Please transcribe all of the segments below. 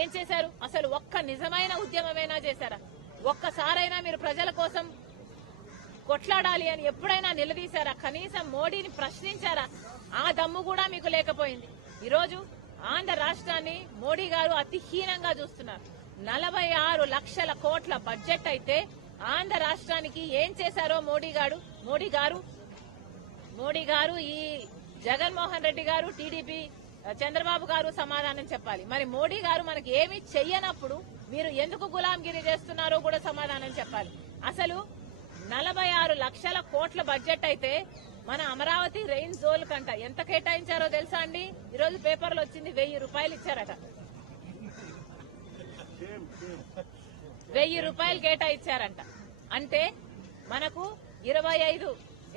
ఏం చేశారు? అసలు ఒక్క నిజమైన ఉద్యమమైనా చేశారా? ఒక్కసారైనా మీరు ప్రజల కోసం కొట్లాడాలి అని ఎప్పుడైనా నిలదీశారా? కనీసం మోడీని ప్రశ్నించారా? ఆ దమ్ము కూడా మీకు లేకపోయింది. ఈరోజు ఆంధ్ర రాష్ట్రాన్ని మోడీ గారు అతిహీనంగా చూస్తున్నారు. 46 లక్షల కోట్ల బడ్జెట్ అయితే ఆంధ్ర రాష్ట్రానికి ఏం చేశారో మోడీ గారు ఈ జగన్మోహన్ రెడ్డి గారు, టీడీపీ చంద్రబాబు గారు సమాధానం చెప్పాలి. మరి మోడీ గారు మనకి ఏమి చెయ్యనప్పుడు మీరు ఎందుకు గులాంగిరి చేస్తున్నారో కూడా సమాధానం చెప్పాలి. అసలు 46 లక్షల కోట్ల బడ్జెట్ అయితే మన అమరావతి రెయిన్ జోన్ కంట ఎంత కేటాయించారో తెలుసా అండి? ఈరోజు పేపర్లో వచ్చింది, 1000 రూపాయలు ఇచ్చారట. 1000 రూపాయలు కేటాయించారంట. అంటే మనకు 25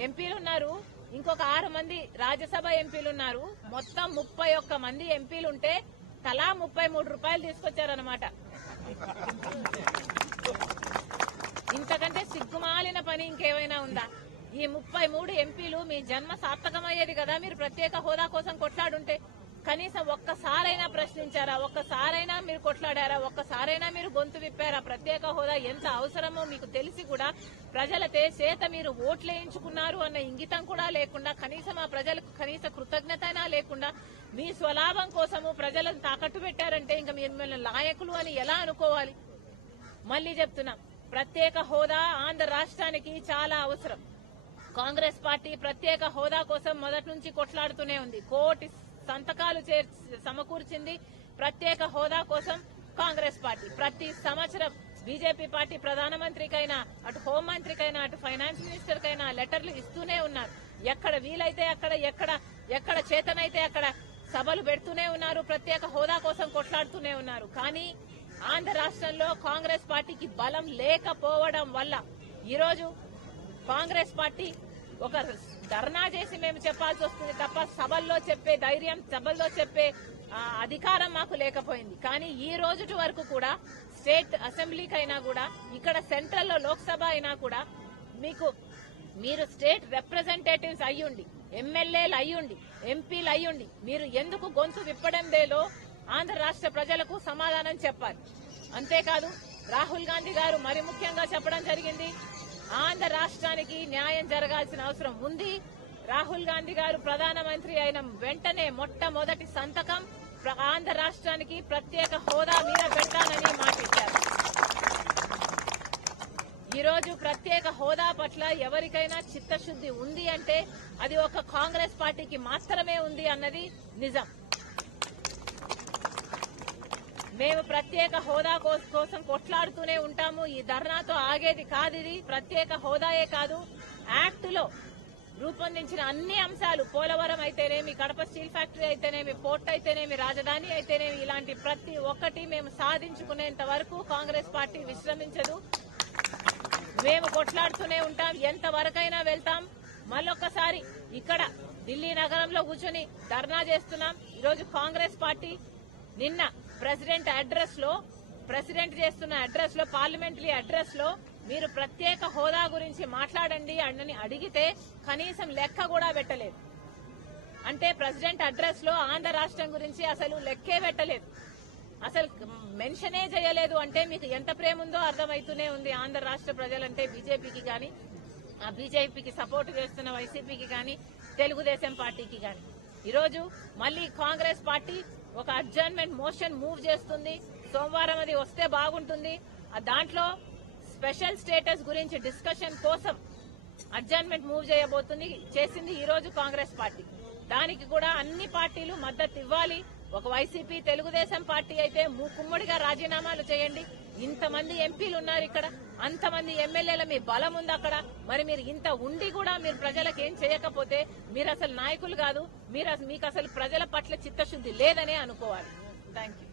ఎంపీలున్నారు, ఇంకొక 6 మంది రాజ్యసభ ఎంపీలున్నారు. మొత్తం 31 మంది ఎంపీలుంటే తలా 33 రూపాయలు తీసుకొచ్చారనమాట. ఇంతకంటే సిగ్గుమాలిన పని ఇంకేమైనా ఉందా? ఈ 33 ఎంపీలు మీ జన్మ సార్థకమయ్యేది కదా మీరు ప్రత్యేక హోదా కోసం కొట్లాడుంటే. కనీసం ఒక్కసారైనా ప్రశ్నించారా? ఒక్కసారైనా మీరు కొట్లాడారా? ఒక్కసారైనా మీరు గొంతు విప్పారా? ప్రత్యేక హోదా ఎంత అవసరమో మీకు తెలిసి కూడా ప్రజల చేత మీరు ఓట్లేయించుకున్నారు అన్న ఇంగితం కూడా లేకుండా, కనీసం ఆ ప్రజలకు కనీస కృతజ్ఞత లేకుండా మీ స్వలాభం కోసము ప్రజలను తాకట్టు పెట్టారంటే ఇంకా మిమ్మల్ని నాయకులు అని ఎలా అనుకోవాలి? మళ్లీ చెప్తున్నాం, ప్రత్యేక హోదా ఆంధ్ర రాష్ట్రానికి చాలా అవసరం. కాంగ్రెస్ పార్టీ ప్రత్యేక హోదా కోసం మొదటి నుంచి కొట్లాడుతూనే ఉంది. 1 కోటి సంతకాలు సమకూర్చింది ప్రత్యేక హోదా కోసం కాంగ్రెస్ పార్టీ. ప్రతి సంవత్సరం బీజేపీ పార్టీ ప్రధానమంత్రికైనా, అటు హోంమంత్రికైనా, అటు ఫైనాన్స్ మినిస్టర్ కైనా లెటర్లు ఇస్తూనే ఉన్నారు. ఎక్కడ వీలైతే అక్కడ, ఎక్కడ చేతనైతే అక్కడ సభలు పెడుతూనే ఉన్నారు, ప్రత్యేక హోదా కోసం కొట్లాడుతూనే ఉన్నారు. కానీ ఆంధ్ర రాష్ట్రంలో కాంగ్రెస్ పార్టీకి బలం లేకపోవడం వల్ల ఈరోజు కాంగ్రెస్ పార్టీ ఒక ధర్నా చేసి మేము చెప్పాల్సి వస్తుంది తప్ప సభల్లో చెప్పే ధైర్యం, సభల్లో చెప్పే అధికారం మాకు లేకపోయింది. కానీ ఈ రోజు వరకు కూడా స్టేట్ అసెంబ్లీకైనా కూడా, ఇక్కడ సెంట్రల్లో లోక్సభ అయినా కూడా మీరు స్టేట్ రిప్రజెంటేటివ్స్ అయ్యుండి, ఎమ్మెల్యేలు అయ్యుండి, ఎంపీలు అయ్యుండి మీరు ఎందుకు గొంతు విప్పడం లేదో ఆంధ్ర రాష్ట్ర ప్రజలకు సమాధానం చెప్పాలి. అంతేకాదు రాహుల్ గాంధీ గారు మరి ముఖ్యంగా చెప్పడం జరిగింది, ఆంధ్ర రాష్ట్రానికి న్యాయం జరగాల్సిన అవసరం ఉంది. రాహుల్ గాంధీ గారు ప్రధానమంత్రి అయిన వెంటనే మొట్టమొదటి సంతకం ఆంధ్ర రాష్ట్రానికి ప్రత్యేక హోదా మీద పెట్టాలని మాటిచ్చారు. ఈరోజు ప్రత్యేక హోదా పట్ల ఎవరికైనా చిత్తశుద్ది ఉంది అంటే అది ఒక కాంగ్రెస్ పార్టీకి మాత్రమే ఉంది అన్నది నిజం. మేము ప్రత్యేక హోదా కోసం కొట్లాడుతూనే ఉంటాము. ఈ ధర్నాతో ఆగేది కాదు. ఇది ప్రత్యేక హోదాయే కాదు, యాక్ట్ లో రూపొందించిన అన్ని అంశాలు, పోలవరం అయితేనేమి, కడప స్టీల్ ఫ్యాక్టరీ అయితేనేమి, పోర్ట్ అయితేనేమి, రాజధాని అయితేనేమి, ఇలాంటి ప్రతి ఒక్కటి మేము సాధించుకునేంత వరకు కాంగ్రెస్ పార్టీ విశ్రమించదు. మేము కొట్లాడుతూనే ఉంటాం, ఎంత వరకైనా వెళ్తాం. మళ్ళొక్కసారి ఇక్కడ ఢిల్లీ నగరంలో కూర్చొని ధర్నా చేస్తున్నాం. ఈరోజు కాంగ్రెస్ పార్టీ నిన్న ప్రెసిడెంట్ చేస్తున్న అడ్రస్ లో, పార్లమెంటరీ అడ్రస్ లో మీరు ప్రత్యేక హోదా గురించి మాట్లాడండి అని అడిగితే కనీసం లెక్క కూడా పెట్టలేదు. అంటే ప్రెసిడెంట్ అడ్రస్ లో ఆంధ్ర రాష్ట్రం గురించి అసలు లెక్కే పెట్టలేదు, అసలు మెన్షనే చేయలేదు. అంటే మీకు ఎంత ప్రేమ ఉందో అర్థమవుతూనే ఉంది ఆంధ్ర రాష్ట్ర ప్రజలంటే బీజేపీకి గాని, ఆ బీజేపీకి సపోర్ట్ చేస్తున్న వైసీపీకి గాని, తెలుగుదేశం పార్టీకి గాని. ఈరోజు మళ్లీ కాంగ్రెస్ పార్టీ ఒక అడ్జర్న్మెంట్ మోషన్ మూవ్ చేస్తుంది. సోమవారం అది వస్తే బాగుంటుంది. దాంట్లో స్పెషల్ స్టేటస్ గురించి డిస్కషన్ కోసం అడ్జర్న్మెంట్ మూవ్ చేసింది ఈ రోజు కాంగ్రెస్ పార్టీ. దానికి కూడా అన్ని పార్టీలు మద్దతు ఇవ్వాలి. ఒక వైసీపీ, తెలుగుదేశం పార్టీ అయితే మూకుమ్మడిగా రాజీనామాలు చేయండి. ఇంతమంది ఎంపీలు ఉన్నారు ఇక్కడ, అంతమంది ఎమ్మెల్యేల మీ బలం ఉంది అక్కడ. మరి మీరు ఇంత ఉండి కూడా మీరు ప్రజలకు ఏం చేయకపోతే మీరు అసలు నాయకులు కాదు, మీకు అసలు ప్రజల పట్ల చిత్తశుద్ది లేదనే అనుకోవాలి. Thank you.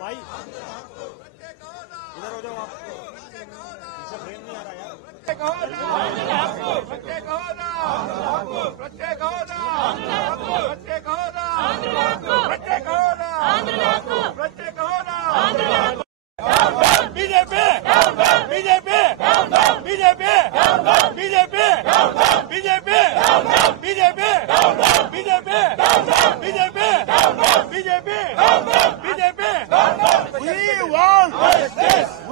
भाई BJP! We want justice!